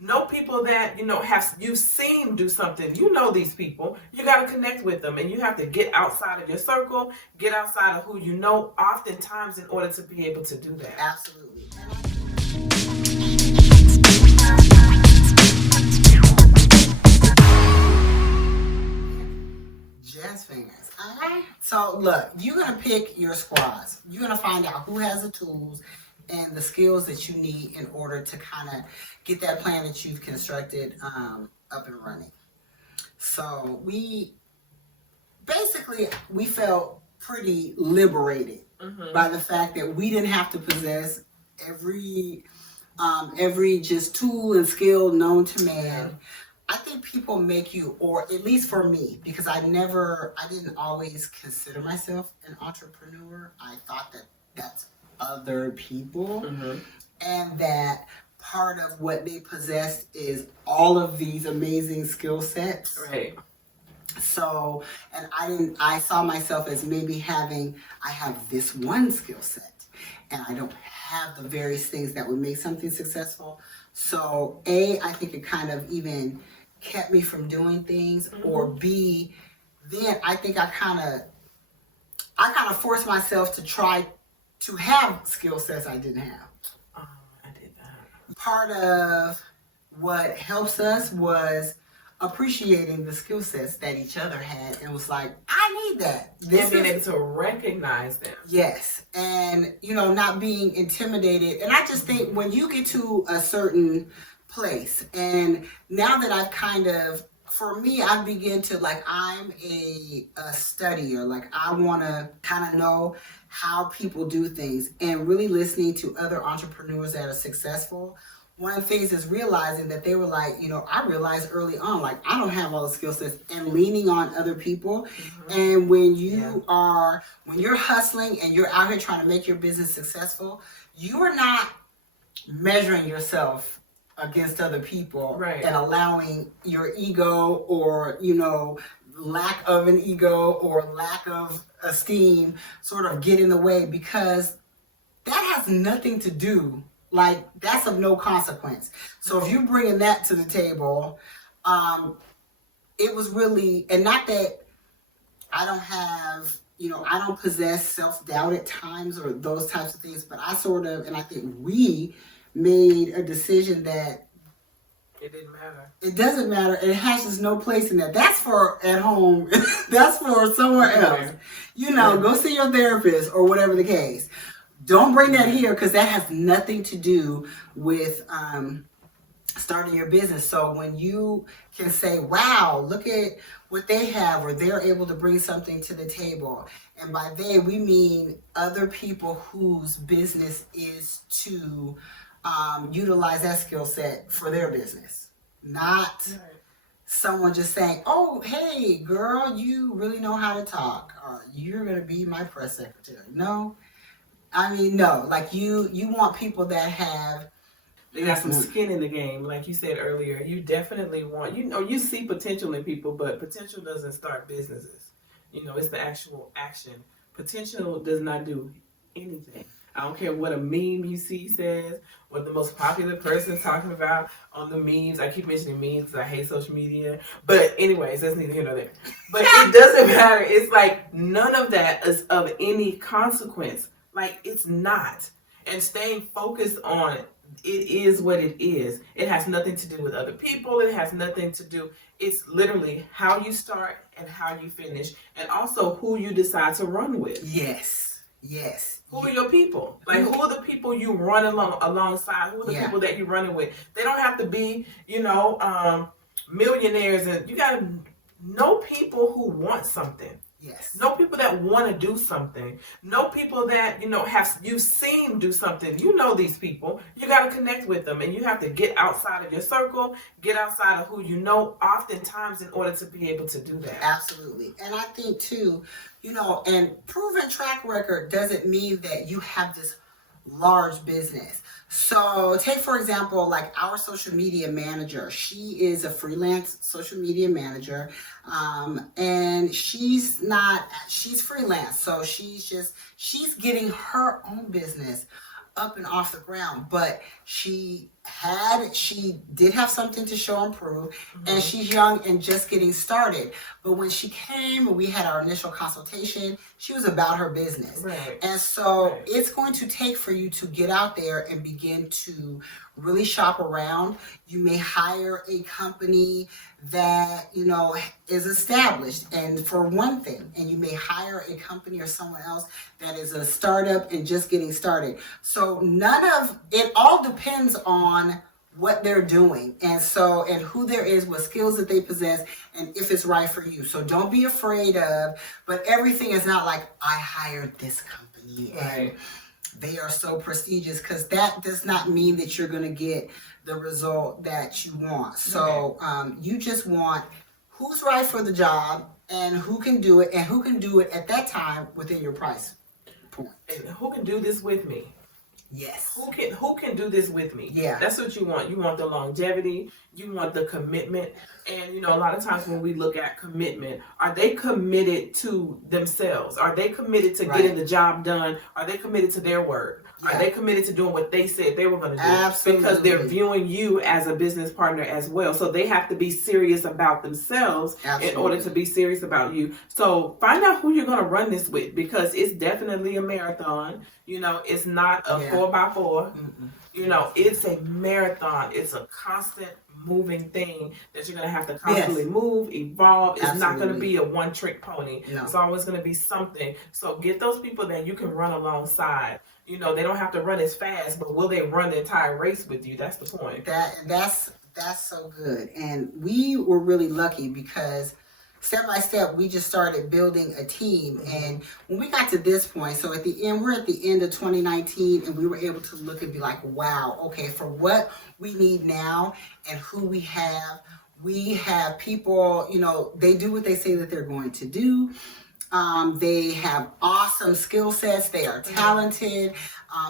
Know people that, have you've seen do something. You know these people. You got to connect with them, and you have to get outside of your circle, get outside of who you know, oftentimes in order to be able to do that. Absolutely. Jazz fingers. So look, you're gonna pick your squads. You're gonna find out who has the tools and the skills that you need in order to kind of get that plan that you've constructed up and running. So we felt pretty liberated by the fact that we didn't have to possess every every just tool and skill known to man. I think people make you, or at least for me, because I didn't always consider myself an entrepreneur. I thought that that's other people, and that part of what they possessed is all of these amazing skill sets. Right. So, and I saw myself as maybe I have this one skill set and I don't have the various things that would make something successful. So I think it kind of even kept me from doing things, or B, then I think I kind of forced myself to try to have skill sets I didn't have. I did that. Part of what helps us was appreciating the skill sets that each other had, and was like, I need that. And being able to recognize them. Yes, and not being intimidated. And I just think when you get to a certain place, and now that I've for me, I begin to I'm a studier. I want to kind of know how people do things, and really listening to other entrepreneurs that are successful. One of the things is realizing that they were I realized early on, I don't have all the skill sets, and leaning on other people. And when when you're hustling and you're out here trying to make your business successful, you are not measuring yourself against other people, right, and allowing your ego, or lack of an ego or lack of esteem sort of get in the way, because that has nothing to do, that's of no consequence. So if you're bringing that to the table, it was really, and not that I don't have, I don't possess self-doubt at times or those types of things, but I think we made a decision that it didn't matter. It doesn't matter. It has just no place in that. That's for at home. That's for somewhere else. Go see your therapist or whatever the case. Don't bring that here, because that has nothing to do with starting your business. So when you can say, wow, look at what they have, or they're able to bring something to the table. And by they, we mean other people whose business is to utilize that skill set for their business. Not someone just saying, oh, hey, girl, you really know how to talk, or you're going to be my press secretary. No. I mean, no. You want people that they got some skin in the game. Like you said earlier, you definitely want, you see potential in people, but potential doesn't start businesses. It's the actual action. Potential does not do anything. I don't care what a meme you see says, what the most popular person's talking about on the memes. I keep mentioning memes because I hate social media. But anyways, that's neither here nor there. But it doesn't matter. It's none of that is of any consequence. It's not. And staying focused on it is what it is. It has nothing to do with other people. It has nothing to do. It's literally how you start and how you finish, and also who you decide to run with. Yes. Yes. Who are your people? Who are the people you run alongside? Who are the people that you're running with? They don't have to be, millionaires. And you got to know people who want something. Yes. Know people that want to do something. Know people that, you've seen do something. You know these people. You got to connect with them, and you have to get outside of your circle, get outside of who you know, oftentimes in order to be able to do that. Absolutely. And I think too, and proven track record doesn't mean that you have this large business. So take, for example, our social media manager. She is a freelance social media manager. And she's freelance. So she's getting her own business up and off the ground, but she she did have something to show and prove, and she's young and just getting started. But when she came and we had our initial consultation, she was about her business. Right. And so it's going to take for you to get out there and begin to really shop around. You may hire a company that, you know, is established and for one thing, and you may hire a company or someone else that is a startup and just getting started. So none of it all depends on what they're doing, and who there is, what skills that they possess, and if it's right for you. So don't be afraid of, but everything is not like, I hired this company and they are so prestigious, because that does not mean that you're going to get the result that you want. So you just want who's right for the job and who can do it, and who can do it at that time within your price point. And who can do this with me? Yes. Who can do this with me? Yeah. That's what you want. You want the longevity. You want the commitment. And, you know, a lot of times when we look at commitment, are they committed to themselves? Are they committed to getting the job done? Are they committed to their work? Yeah. Are they committed to doing what they said they were going to do? Absolutely. Because they're viewing you as a business partner as well. So they have to be serious about themselves in order to be serious about you. So find out who you're going to run this with, because it's definitely a marathon. You know, it's not a 4x4. You know, it's a marathon. It's a constant moving thing that you're going to have to constantly move, evolve. It's not going to be a one-trick pony. No. It's always going to be something. So get those people that you can run alongside. You know, they don't have to run as fast, but will they run the entire race with you? That's the point. That's so good. And we were really lucky because step by step, we just started building a team. And when we got to this point, so at the end, we're at the end of 2019, and we were able to look and be like, wow, okay, for what we need now and who we have people, you know, they do what they say that they're going to do. They have awesome skill sets. They are talented.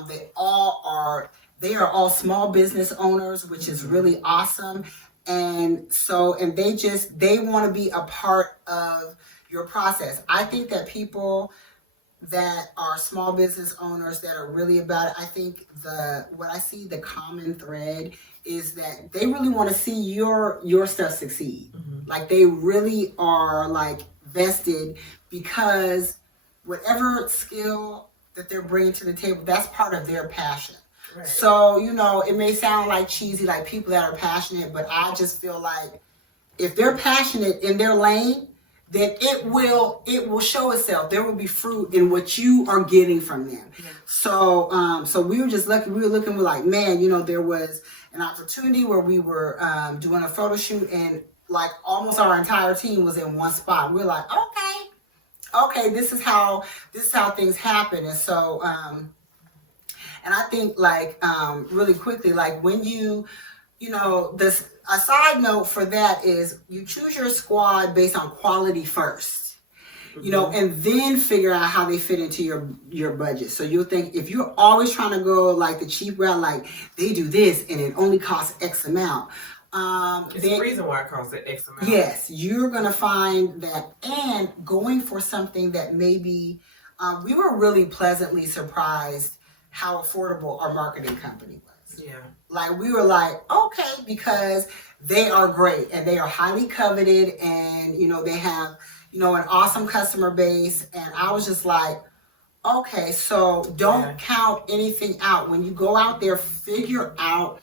They are all small business owners, which is really awesome. And they want to be a part of your process. I think that people that are small business owners that are really about it, I think what I see the common thread is that they really want to see your stuff succeed. Like they really are like vested, because whatever skill that they're bringing to the table, that's part of their passion. Right. So, you know, it may sound like cheesy, like people that are passionate, but I just feel like if they're passionate in their lane, then it will show itself. There will be fruit in what you are getting from them. Yeah. So we were just lucky. We were looking, we're like, man, you know, there was an opportunity where we were doing a photo shoot, and like almost our entire team was in one spot. We're like, okay, this is how things happen. And so, and I think like really quickly, like when you know, a side note for that is you choose your squad based on quality first, you know, and then figure out how they fit into your budget. So you'll think if you're always trying to go like the cheap route, like they do this and it only costs X amount. It's the reason why it costs X amount. Yes, you're going to find that, and going for something that maybe, we were really pleasantly surprised how affordable our marketing company was. Yeah. Like we were like, okay, because they are great and they are highly coveted, and, you know, they have, you know, an awesome customer base. And I was just like, okay, so don't count anything out. When you go out there, figure out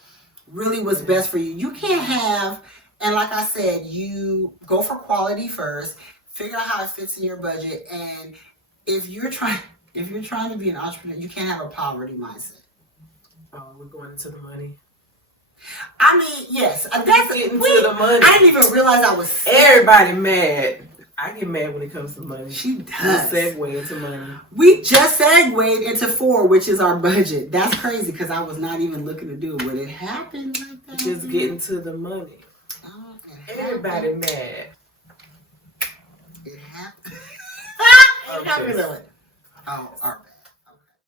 really what's best for you. You can't have, and like I said, you go for quality first, figure out how it fits in your budget. And if you're trying to be an entrepreneur, you can't have a poverty mindset. Oh, we're going into the money. I mean, yes, that's getting to the money. I didn't even realize I was sick. Everybody mad. I get mad when it comes to money. She does. We segue into money. We just segued into 4, which is our budget. That's crazy because I was not even looking to do it, but it happened like that. Just getting to the money. Oh, everybody mad. It happened. It happened. Oh, our bad.